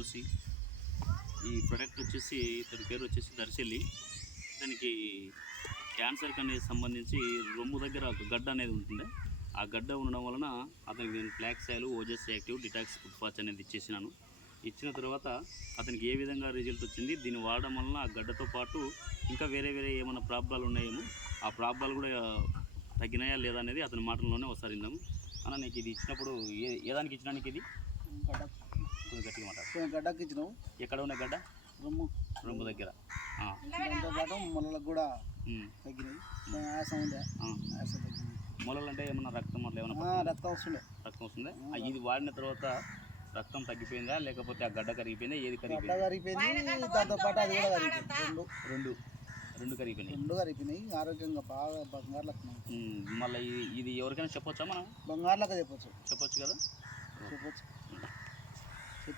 తులసి. ఈ ప్రొడక్ట్ వచ్చేసి ఇతని పేరు వచ్చేసి దర్శెల్లి. దానికి క్యాన్సర్కి అనేది సంబంధించి రొమ్ము దగ్గర ఒక గడ్డ అనేది ఉంటుంది. ఆ గడ్డ ఉండడం వలన అతనికి నేను flax oil, Ojas active, detox food patch అనేది ఇచ్చేసినాను. ఇచ్చిన తర్వాత అతనికి ఏ విధంగా రిజల్ట్ వచ్చింది, దీన్ని వాడడం వలన ఆ గడ్డతో పాటు ఇంకా వేరే ఏమైనా ప్రాబ్లాలు ఉన్నాయేమో ఆ ప్రాబ్లాలు కూడా తగ్గినాయా లేదా అనేది అతని మాటల్లోనే ఒకసారి విందాము. అన్న, నీకు ఇది ఇచ్చినప్పుడు ఏ దానికి ఇచ్చినా నీకు ఇది కొంచెం గట్టిగా మాట. గడ్డకి ఇచ్చినావు. ఎక్కడ ఉన్న గడ్డ? రొమ్ము దగ్గర. దాంతోపాటు మొలలకు కూడా తగ్గినాయి. ఆయాసం ఉండే, ఆయాసం తగ్గింది. మొలలు అంటే ఏమన్నా రక్తం అట్లా ఏమన్నా రక్తం వస్తుండే? రక్తం వస్తుందా? ఇది వాడిన తర్వాత రక్తం తగ్గిపోయిందా లేకపోతే ఆ గడ్డ కరిగిపోయిందా? ఏది కరిగిపోయింది? దాంతోపాటు అది కూడా కరిగిపోయింది. రెండు కరిగిపోయినాయి. ఆరోగ్యంగా బాగా బంగారు లెక్క. మళ్ళీ ఇది ఎవరికైనా చెప్పొచ్చా మనం? బంగారు లెక్క చెప్పొచ్చు కదా. చెప్పొచ్చు.